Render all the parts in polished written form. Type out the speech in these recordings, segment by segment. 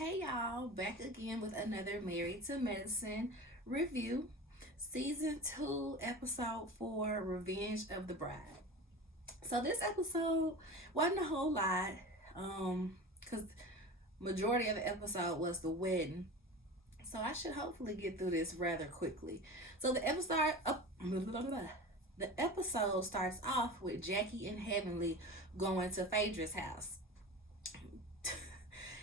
Hey y'all, back again with another Married to Medicine review. Season 2, episode 4, Revenge of the Bride. So this episode wasn't a whole lot, because majority of the episode was the wedding. So I should hopefully get through this rather quickly. So the episode starts off with Jackie and Heavenly going to Phaedra's house.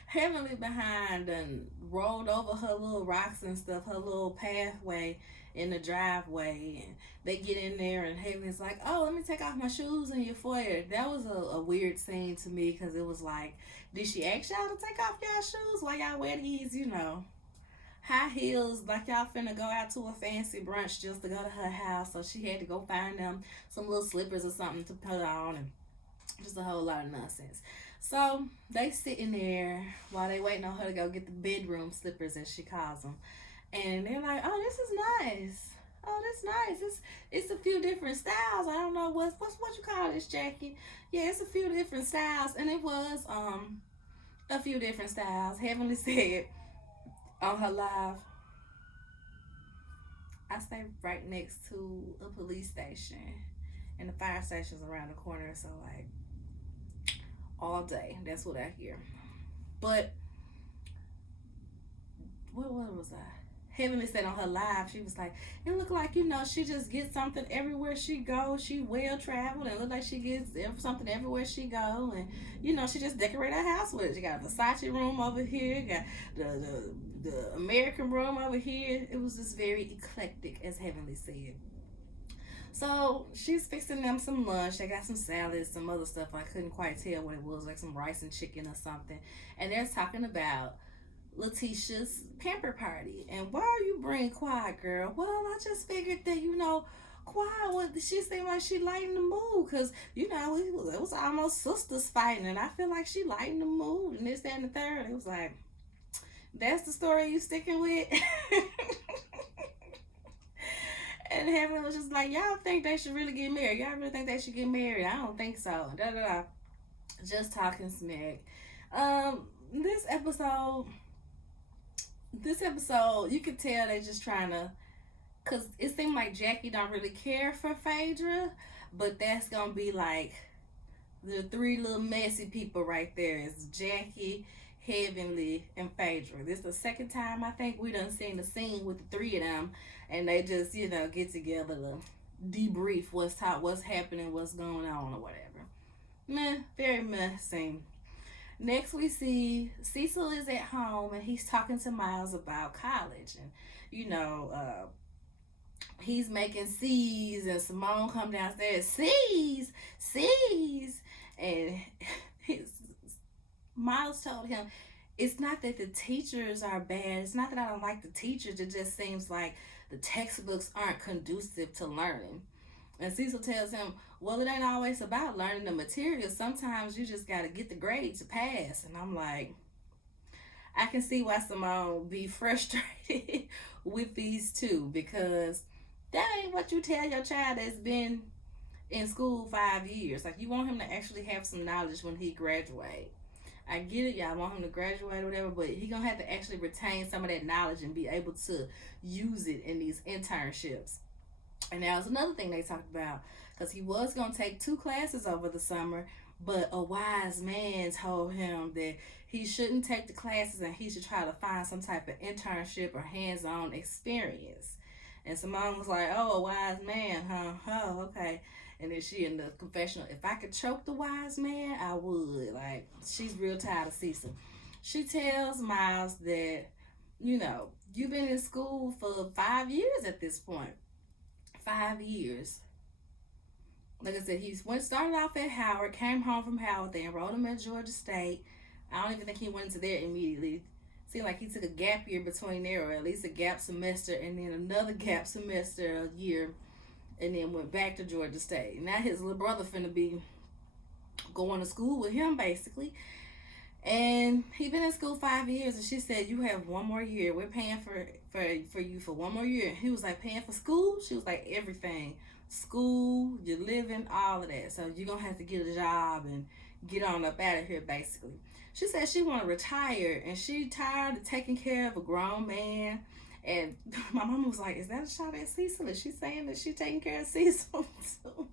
Heavenly behind and rolled over her little rocks and stuff, her little pathway in the driveway. And they get in there, and Heavenly's like, "Oh, let me take off my shoes in your foyer." That was a weird scene to me because it was like, did she ask y'all to take off y'all shoes while y'all wear these, high heels, like y'all finna go out to a fancy brunch just to go to her house? So she had to go find them some little slippers or something to put on, and just a whole lot of nonsense. So they sitting there while they waiting on her to go get the bedroom slippers, as she calls them, and they're like, "Oh, this is nice. Oh, that's nice. It's a few different styles. I don't know what you call this, Jackie. Yeah, it's a few different styles." And it was a few different styles. Heavenly said on her live, "I stay right next to a police station, and the fire station's around the corner. So like all day, that's what I hear." But what was I? Heavenly said on her live, she was like, "It looked like she just gets something everywhere she goes. She well traveled, and look like she gets something everywhere she go, and she just decorate her house with it. She got a Versace room over here, got the American room over here. It was just very eclectic," as Heavenly said. So she's fixing them some lunch. They got some salads, some other stuff. I couldn't quite tell what it was, like some rice and chicken or something. And they're talking about Letitia's pamper party. "And why are you bringing Quiet, girl?" "Well, I just figured that, Quiet, she seemed like she lightened the mood, because, it was almost sisters fighting, and I feel like she lightened the mood, and this, that, and the third." It was like, that's the story you sticking with? And Heaven was just like, "Y'all think they should really get married? Y'all really think they should get married? I don't think so." Da da da. Just talking smack. This episode, you could tell they just trying to, cause it seemed like Jackie don't really care for Phaedra, but that's gonna be like the three little messy people right there. It's Jackie, Heavenly, and Phaedra. This is the second time I think we done seen the scene with the three of them, and they just get together to debrief what's happening, what's going on, or whatever. Meh, very meh scene. Next, we see Cecil is at home, and he's talking to Miles about college, and he's making C's, and Simone come downstairs, C's, and his Miles told him, "It's not that the teachers are bad. It's not that I don't like the teachers. It just seems like the textbooks aren't conducive to learning." And Cecil tells him, "Well, it ain't always about learning the material. Sometimes you just got to get the grade to pass." And I'm like, I can see why Simone be frustrated with these two, because that ain't what you tell your child that's been in school 5 years. Like, you want him to actually have some knowledge when he graduate. I get it, y'all want him to graduate or whatever, but he gonna have to actually retain some of that knowledge and be able to use it in these internships. And that was another thing they talked about, because he was gonna take 2 classes over the summer, but a wise man told him that he shouldn't take the classes and he should try to find some type of internship or hands-on experience. And Simone was like, "Oh, a wise man, huh? Oh, okay." And then she in the confessional, "If I could choke the wise man, I would." Like, she's real tired of Cecil. She tells Miles that, you've been in school for 5 years at this point. 5 years. Like I said, started off at Howard, came home from Howard, they enrolled him at Georgia State. I don't even think he went into there immediately. Seemed like he took a gap year between there, or at least a gap semester, and then another gap semester, a year, and then went back to Georgia State. Now his little brother finna be going to school with him, basically. And he been in school 5 years, and she said, "You have one more year. We're paying for you for one more year." And he was like, "Paying for school?" She was like, "Everything. School, your living, all of that. So you're going to have to get a job and get on up out of here," basically. She said she want to retire and she tired of taking care of a grown man. And my mama was like, "Is that a shot at Cecil? Is she saying that she taking care of Cecil too?"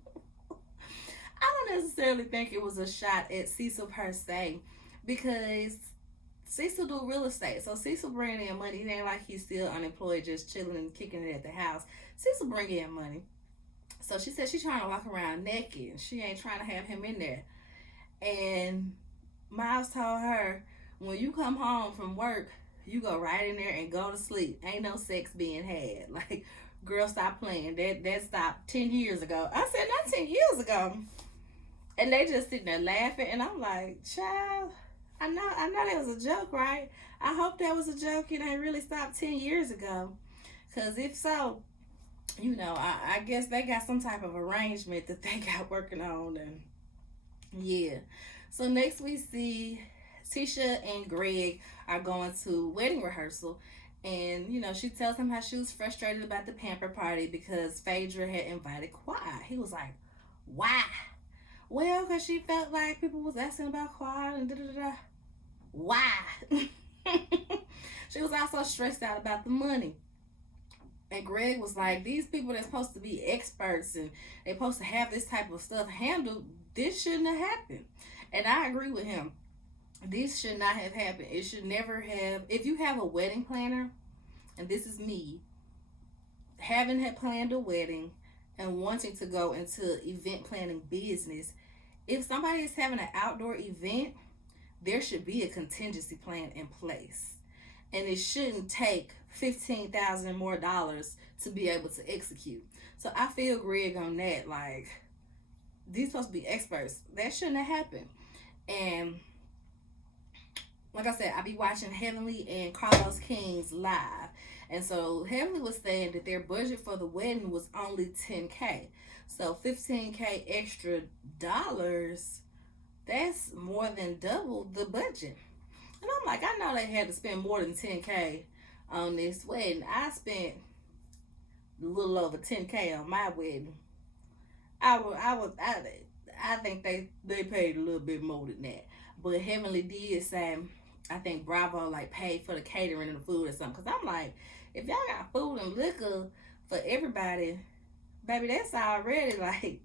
I don't necessarily think it was a shot at Cecil per se, because Cecil do real estate. So Cecil bringing in money. It ain't like he's still unemployed, just chilling and kicking it at the house. Cecil bring in money. So she said she's trying to walk around naked. She ain't trying to have him in there. And Miles told her, when you come home from work, you go right in there and go to sleep. Ain't no sex being had. Like, girl, stop playing. That stopped 10 years ago. I said, not 10 years ago. And they just sitting there laughing. And I'm like, child, I know that was a joke, right? I hope that was a joke. It ain't really stopped 10 years ago. Because if so, I guess they got some type of arrangement that they got working on. And yeah. So next we see Tisha and Greg are going to wedding rehearsal. And, she tells him how she was frustrated about the pamper party because Phaedra had invited Quad. He was like, why? Well, because she felt like people was asking about Quad and da-da-da-da. Why? She was also stressed out about the money. And Greg was like, these people that's supposed to be experts and they're supposed to have this type of stuff handled, this shouldn't have happened. And I agree with him. This should not have happened. It should never have. If you have a wedding planner, and this is me, having had planned a wedding and wanting to go into event planning business, if somebody is having an outdoor event, there should be a contingency plan in place. And it shouldn't take $15,000 more to be able to execute. So I feel Greg on that. Like, these supposed to be experts. That shouldn't have happened. And like I said, I be watching Heavenly and Carlos King's live. And so Heavenly was saying that their budget for the wedding was only $10K. So $15K extra dollars, that's more than double the budget. And I'm like, I know they had to spend more than $10K on this wedding. I spent a little over $10K on my wedding. I think they paid a little bit more than that. But Heavenly did say, I think Bravo like paid for the catering and the food or something. Cause I'm like, if y'all got food and liquor for everybody, baby, that's already like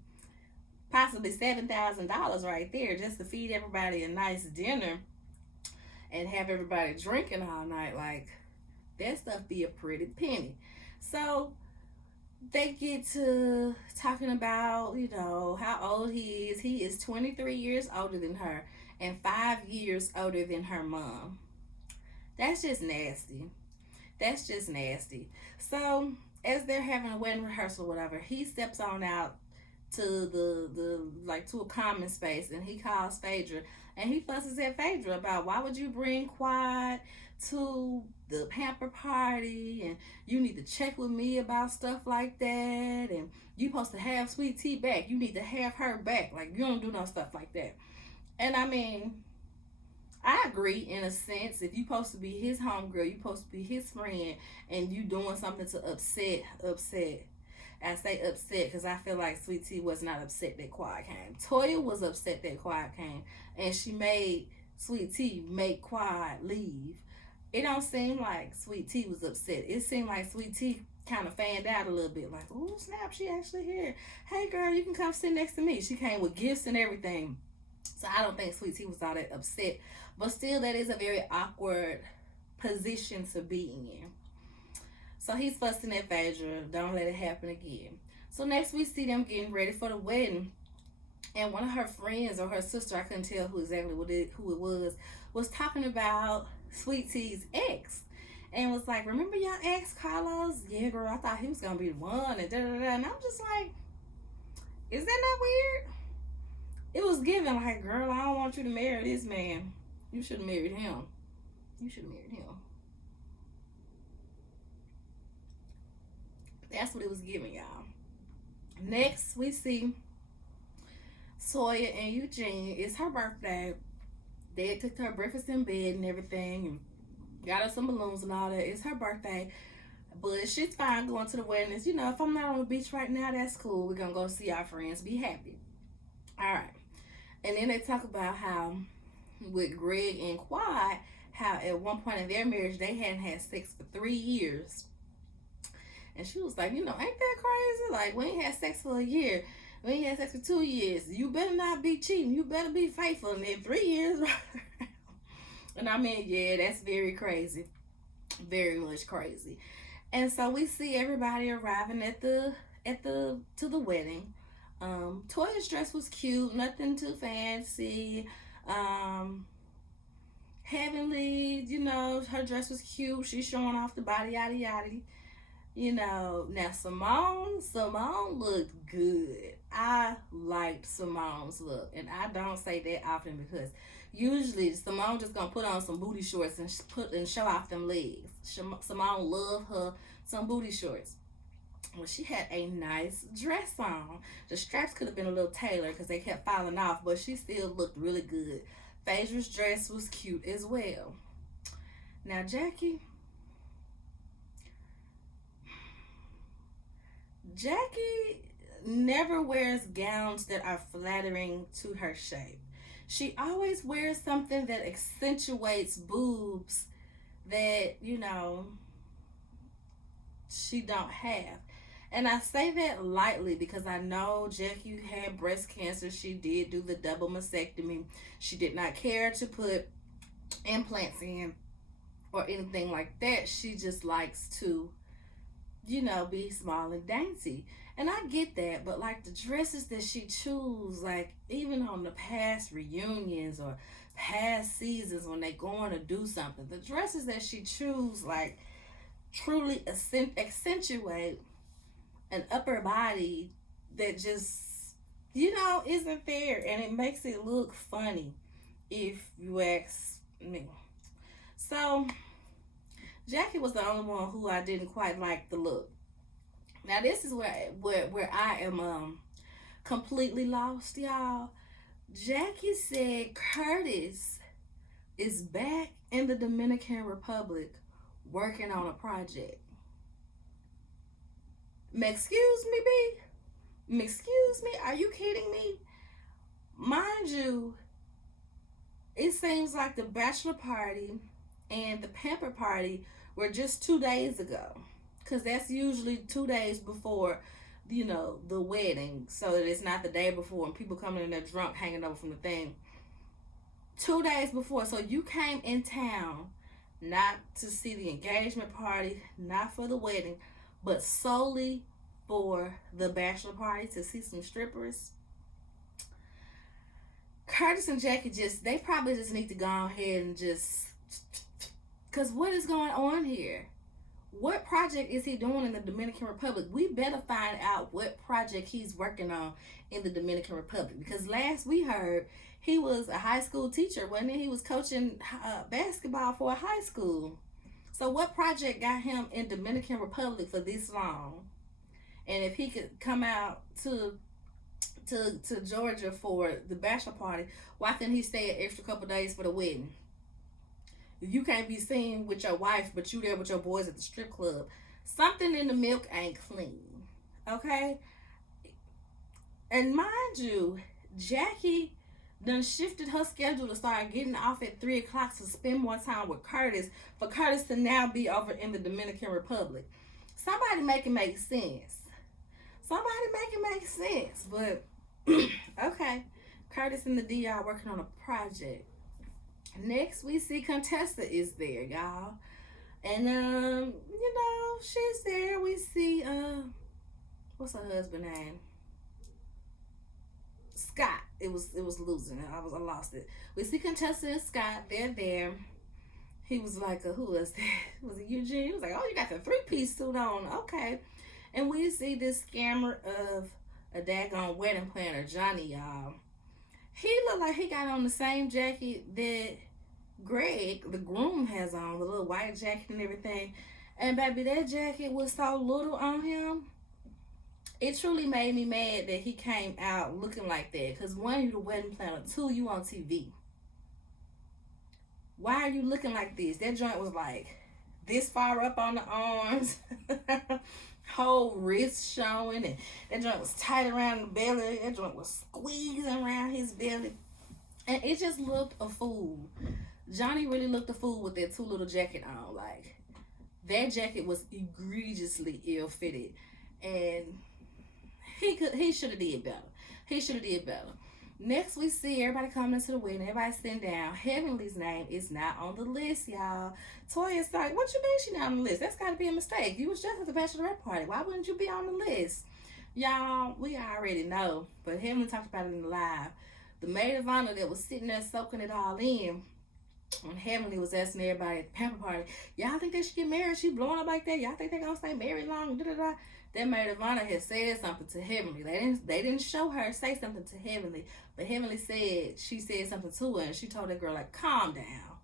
possibly $7,000 right there just to feed everybody a nice dinner and have everybody drinking all night. Like, that stuff be a pretty penny. So they get to talking about, how old he is. He is 23 years older than her and 5 years older than her mom. That's just nasty. That's just nasty. So as they're having a wedding rehearsal, whatever, he steps on out to to a common space and he calls Phaedra and he fusses at Phaedra about why would you bring Quad to the pamper party, and you need to check with me about stuff like that, and you supposed to have Sweet Tea back. You need to have her back. Like, you don't do no stuff like that. And I mean, I agree in a sense. If you supposed to be his homegirl, you supposed to be his friend, and you doing something to upset. I say upset because I feel like Sweet Tea was not upset that Quad came. Toya was upset that Quad came, and she made Sweet Tea make Quad leave. It don't seem like Sweet Tea was upset. It seemed like Sweet Tea kind of fanned out a little bit. Like, oh, snap, she actually here. Hey, girl, you can come sit next to me. She came with gifts and everything. So I don't think Sweet Tea was all that upset. But still, that is a very awkward position to be in. So he's fussing at Phaedra. Don't let it happen again. So next we see them getting ready for the wedding. And one of her friends or her sister, I couldn't tell who it was talking about Sweet Tea's ex. And was like, remember your ex, Carlos? Yeah, girl, I thought he was going to be the one. And da-da-da. And I'm just like, is that not weird? It was given like, girl, I don't want you to marry this man. You should have married him. That's what it was giving, y'all. Next, we see Sawyer and Eugene. It's her birthday. Dad took her breakfast in bed and everything, and got her some balloons and all that. It's her birthday, but she's fine going to the wedding. If I'm not on the beach right now, that's cool. We're gonna go see our friends, be happy. All right. And then they talk about how with Greg and Quad, how at one point in their marriage they hadn't had sex for 3 years. And she was like, ain't that crazy? Like, we ain't had sex for a year. We ain't had sex for 2 years. You better not be cheating. You better be faithful. And then 3 years. And I mean, yeah, that's very crazy. Very much crazy. And so we see everybody arriving to the wedding. Toya's dress was cute, nothing too fancy. Um, Heavenly, her dress was cute. She's showing off the body, yada yada. Now Simone looked good. I liked Simone's look, and I don't say that often because usually Simone just gonna put on some booty shorts and show off them legs. Simone love her some booty shorts. Well, she had a nice dress on. The straps could have been a little tailored because they kept falling off, but she still looked really good. Phaedra's dress was cute as well. Now Jackie never wears gowns that are flattering to her shape. She always wears something that accentuates boobs that, she don't have. And I say that lightly because I know Jackie had breast cancer. She did do the double mastectomy. She did not care to put implants in or anything like that. She just likes to, be small and dainty. And I get that, but like the dresses that she choose, like even on the past reunions or past seasons when they going to do something, the dresses that she choose, like truly accentuate an upper body that just, isn't there. And it makes it look funny if you ask me. So Jackie was the only one who I didn't quite like the look. Now this is where I am completely lost, y'all. Jackie said Curtis is back in the Dominican Republic working on a project. Excuse me, B? Excuse me? Are you kidding me? Mind you, it seems like the bachelor party and the pamper party were just 2 days ago. Because that's usually 2 days before, the wedding. So that it's not the day before and people coming in there drunk, hanging over from the thing. 2 days before. So you came in town not to see the engagement party, not for the wedding, but solely for the bachelor party to see some strippers. Curtis and Jackie they probably just need to go ahead and because what is going on here? What project is he doing in the Dominican Republic? We better find out what project he's working on in the Dominican Republic. Because last we heard, he was a high school teacher, wasn't he? He was coaching basketball for a high school. So what project got him in Dominican Republic for this long? And if he could come out to Georgia for the bachelor party, why couldn't he stay an extra couple days for the wedding? If you can't be seen with your wife, but you there with your boys at the strip club, something in the milk ain't clean. Okay? And mind you, Jackie done shifted her schedule to start getting off at 3 o'clock to spend more time with Curtis, for Curtis to now be over in the Dominican Republic. Somebody make it make sense. But okay, Curtis and the DR working on a project. Next we see Contessa is there, y'all. And she's there. We see what's her husband name? Scott. It was losing. I lost it. We see Contessa and Scott. They're there. He was like, who was that? Was it Eugene? He was like, oh, you got the 3-piece suit on. Okay. And we see this scammer of a daggone wedding planner, Johnny, y'all. He looked like he got on the same jacket that Greg, the groom, has on, the little white jacket and everything. And baby, that jacket was so little on him. It truly made me mad that he came out looking like that. Because one, you the wedding planner. Two, you on TV. Why are you looking like this? That joint was like this far up on the arms. Whole wrist showing. And that joint was tight around the belly. That joint was squeezing around his belly. And it just looked a fool. Johnny really looked a fool with that too little jacket on. Like, that jacket was egregiously ill fitted, and he should have did better. He should have did better. Next, we see everybody coming into the wedding. Everybody sitting down. Heavenly's name is not on the list, y'all. Toya's like, what you mean she not on the list? That's got to be a mistake. You was just at the bachelorette party. Why wouldn't you be on the list? Y'all, we already know. But Heavenly talked about it in the live. The maid of honor that was sitting there soaking it all in, when Heavenly was asking everybody at the pamper party, y'all think they should get married? She blowing up like that? Y'all think they gonna stay married long? Da da da. That maid of honor had said something to Heavenly. They didn't show her say something to Heavenly, but Heavenly said she said something to her, and she told that girl like, calm down,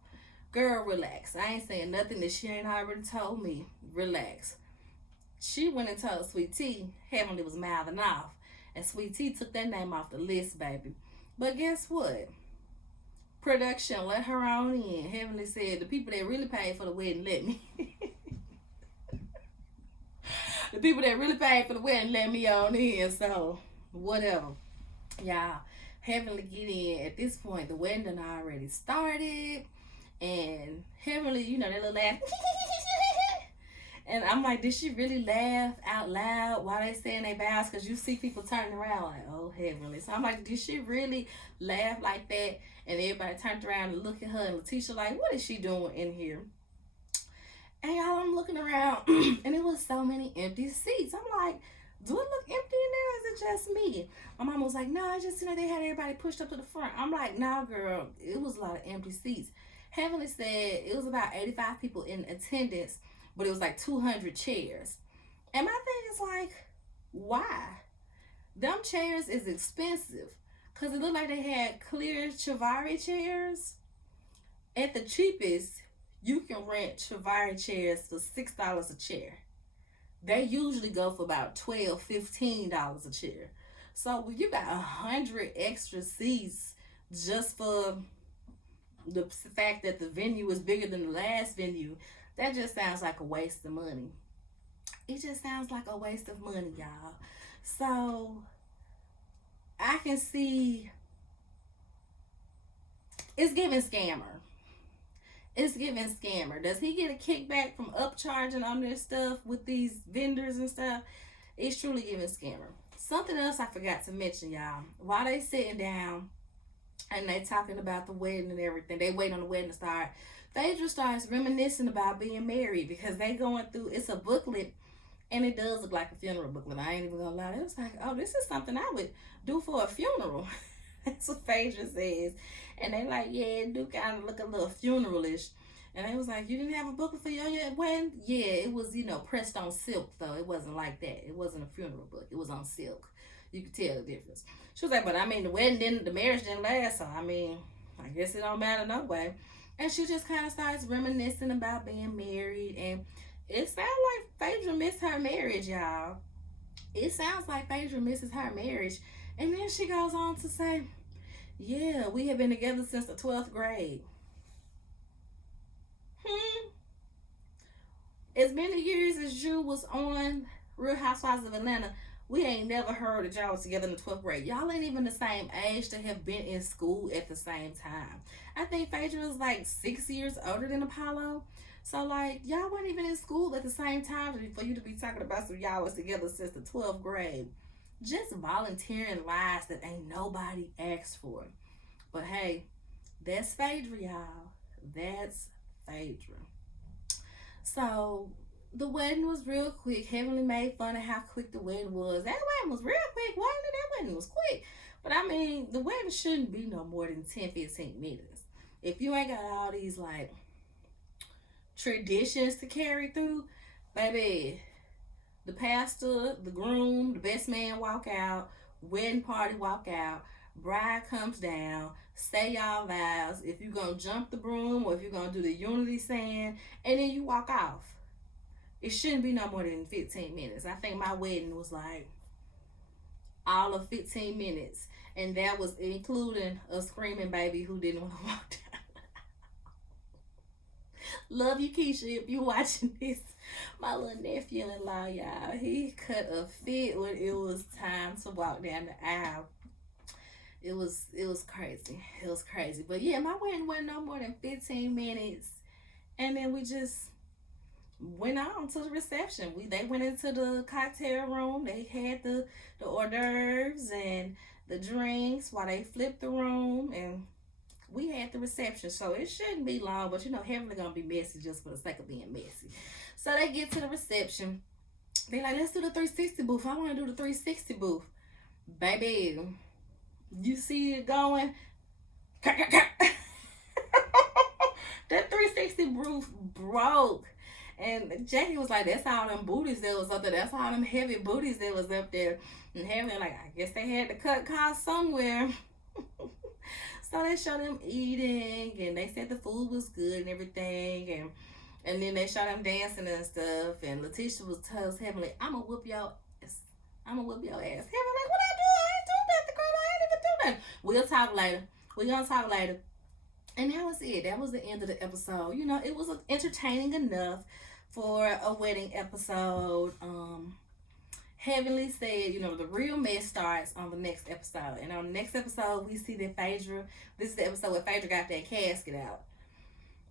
girl, relax. I ain't saying nothing that she ain't already told me. Relax. She went and told Sweet Tea Heavenly was mouthing off, and Sweet Tea took that name off the list, baby. But guess what? Production let her on in. Heavenly said the people that really paid for the wedding let me. The people that really paid for the wedding let me on in. So whatever, y'all. Heavenly get in. At this point, the wedding done already started, and Heavenly, you know, that little laugh. And I'm like, did she really laugh out loud while they saying their vows? Because you see people turning around like, oh, Heavenly. So I'm like, did she really laugh like that? And everybody turned around and looked at her, and Letitia like, what is she doing in here? And y'all, I'm looking around, and it was so many empty seats. I'm like, do it look empty in there, or is it just me? My mom was like, no, I just, you know, they had everybody pushed up to the front. I'm like, no, girl, it was a lot of empty seats. Heavenly said it was about 85 people in attendance, but it was like 200 chairs. And my thing is like, why? Them chairs is expensive. Because it looked like they had clear Chivari chairs. At the cheapest, you can rent Chivari chairs for $6 a chair. They usually go for about $12, $15 a chair. So when you got 100 extra seats just for the fact that the venue is bigger than the last venue, that just sounds like a waste of money. It just sounds like a waste of money, y'all. So I can see it's giving scammer. It's giving scammer. Does he get a kickback from upcharging on their stuff with these vendors and stuff? It's truly giving scammer. Something else I forgot to mention, y'all. While they sitting down and they talking about the wedding and everything, they wait on the wedding to start. Phaedra starts reminiscing about being married because they going through, it's a booklet, and it does look like a funeral booklet. I ain't even gonna lie. It was like, oh, this is something I would do for a funeral. That's what Phaedra says. And they like, yeah, it do kind of look a little funeralish. And they was like, you didn't have a booklet for your wedding? Yeah, it was, you know, pressed on silk, though. It wasn't like that. It wasn't a funeral book. It was on silk. You could tell the difference. She was like, but I mean, the marriage didn't last, so I mean, I guess it don't matter no way. And she just kind of starts reminiscing about being married. And it sounds like Phaedra missed her marriage, y'all. It sounds like Phaedra misses her marriage. And then she goes on to say, yeah, we have been together since the 12th grade. As many years as Drew was on Real Housewives of Atlanta, we ain't never heard that y'all was together in the 12th grade. Y'all ain't even the same age to have been in school at the same time. I think Phaedra was like 6 years older than Apollo. So, like, y'all weren't even in school at the same time for you to be talking about some y'all was together since the 12th grade. Just volunteering lies that ain't nobody asked for. But hey, that's Phaedra, y'all. That's Phaedra. So the wedding was real quick. Heavenly made fun of how quick the wedding was. That wedding was real quick, wasn't it? That wedding was quick. But I mean, the wedding shouldn't be no more than 10-15 minutes. If you ain't got all these like traditions to carry through, baby, the pastor, the groom, the best man walk out, wedding party walk out, bride comes down, say y'all vows, if you're going to jump the broom or if you're going to do the unity sand, and then you walk off. It shouldn't be no more than 15 minutes. I think my wedding was like all of 15 minutes, and that was including a screaming baby who didn't want to walk down. Love you, Keisha, if you watching this. My little nephew-in-law, y'all, he cut a fit when it was time to walk down the aisle. It was crazy. It was crazy. But yeah, my wedding wasn't no more than 15 minutes. And then we just went on to the reception. They went into the cocktail room. They had the hors d'oeuvres and the drinks while they flipped the room, and we had the reception. So it shouldn't be long, but heavenly gonna be messy just for the sake of being messy. So they get to the reception. They like, let's do the 360 booth. I want to do the 360 booth, baby. You see it going. That 360 booth broke. And Jackie was like, that's all them booties that was up there. That's all them heavy booties that was up there. And Heavenly, like, I guess they had to cut costs somewhere. So they showed them eating, and they said the food was good and everything. And then they showed them dancing and stuff. And Letitia was tells Heavenly, I'm going to whoop your ass. I'm going to whoop your ass. Heavenly, like, what I do? I ain't do nothing, girl. I ain't even do nothing. We'll talk later. We're going to talk later. And that was it. That was the end of the episode. It was entertaining enough for a wedding episode. Heavenly said, the real mess starts on the next episode. And on the next episode, we see that Phaedra, this is the episode where Phaedra got that casket out.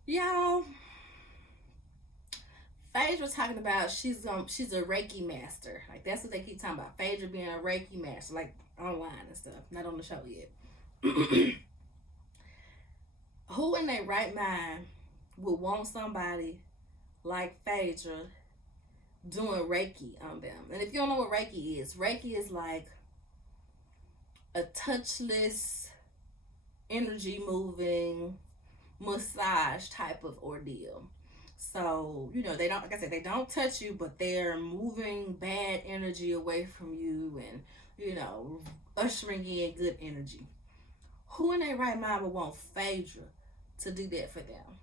Y'all, Phaedra talking about she's a Reiki master. Like, that's what they keep talking about. Phaedra being a Reiki master, like online and stuff. Not on the show yet. Who in their right mind would want somebody like Phaedra doing Reiki on them? And if you don't know what Reiki is like a touchless, energy moving massage type of ordeal. So, they don't, like I said, they don't touch you, but they're moving bad energy away from you and, ushering in good energy. Who in their right mind would want Phaedra to do that for them?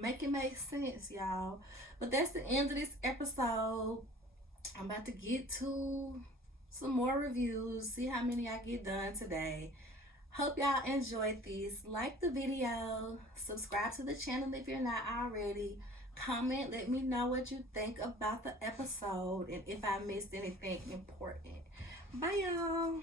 Make it make sense, y'all. But that's the end of this episode. I'm about to get to some more reviews, see how many I get done today. Hope y'all enjoyed this. Like the video, subscribe to the channel if you're not already. Comment, let me know what you think about the episode and if I missed anything important. Bye, y'all.